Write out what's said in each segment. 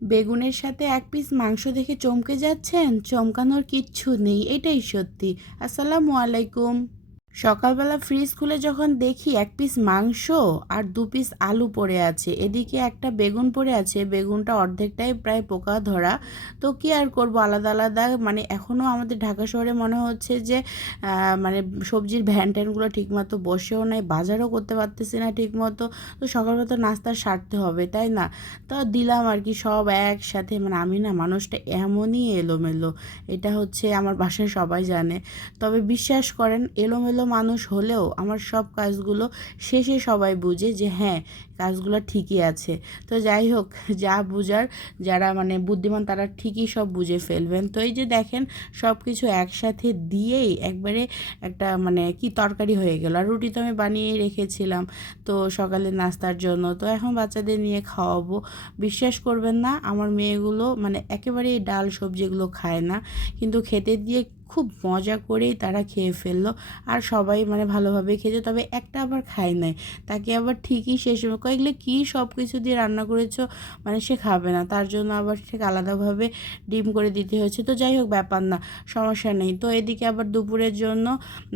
বেগুনের সাথে এক পিস মাংস দেখে চমকে যাচ্ছেন? চমকানোর কিচ্ছু নেই, এটাই সত্যি। আসসালামু আলাইকুম। সকালবেলা ফ্রিজ খুলে যখন দেখি এক পিস মাংস আর দু পিস আলু পড়ে আছে, এদিকে একটা বেগুন পড়ে আছে, বেগুনটা অর্ধেকটাই প্রায় পোকা ধরা। তো কি আর করব, আলাদা আলাদা মানে এখনও আমাদের ঢাকা শহরে মনে হচ্ছে যে মানে সবজির ভ্যান ট্যানগুলো ঠিকমতো বসেও নাই, বাজারও করতে পারতেছি না ঠিকমতো। তো সকালবেলা তো নাস্তা সারতে হবে, তাই না? তো দিলাম আর কি সব একসাথে। মানে আমি না মানুষটা এমনই এলোমেলো, এটা হচ্ছে আমার বাসায় সবাই জানে। তবে বিশ্বাস করেন, এলোমেলো মানুষ হলেও আমার সব কাজগুলো শেষে সবাই বুঝে যে হ্যাঁ, কাজগুলো ঠিকই আছে। তো যাই হোক, যা বুঝার, যারা মানে বুদ্ধিমান তারা ঠিকই সব বুঝে ফেলবেন। তো এই যে দেখেন, সব কিছু একসাথে দিয়েই একবারে একটা মানে কি তরকারি হয়ে গেল। আর রুটি তো আমি বানিয়েই রেখেছিলাম তো সকালের নাস্তার জন্য, তো এখন বাচ্চাদের নিয়ে খাওয়াবো। বিশ্বাস করবেন না, আমার মেয়েগুলো মানে একেবারেই ডাল সবজি এগুলো খায় না, কিন্তু খেতে দিয়ে খুব মজা করেই তারা খেয়ে ফেললো। আর সবাই মানে ভালোভাবে খেয়েছে, তবে একটা আবার খায় নাই, তাকে আবার ঠিকই শেষ কয়েকগুলো কী সব কিছু দিয়ে রান্না করেছো, মানে সে খাবে না, তার জন্য আবার ঠিক আলাদাভাবে ডিম করে দিতে হয়েছে। তো যাই হোক, ব্যাপার না, সমস্যা নেই। তো এদিকে আবার দুপুরের জন্য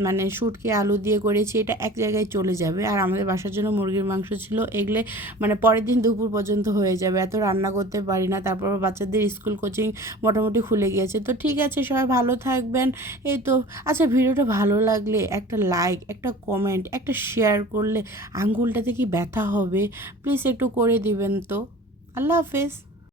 মানে শুটকি আলু দিয়ে করেছি, এটা এক জায়গায় চলে যাবে। আর আমাদের বাসার জন্য মুরগির মাংস ছিল, এগুলো মানে পরের দিন দুপুর পর্যন্ত হয়ে যাবে, এত রান্না করতে পারি না। তারপর বাচ্চাদের স্কুল কোচিং মোটামুটি খুলে গিয়েছে। তো ঠিক আছে, সবাই ভালো থাকবেন। এই তো। আচ্ছা, ভিডিওটা ভালো লাগলে একটা লাইক, একটা কমেন্ট, একটা শেয়ার করলে আঙ্গুলটাতে কি ব্যথা হবে? প্লিজ একটু করে দিবেন তো। আল্লাহ হাফেজ।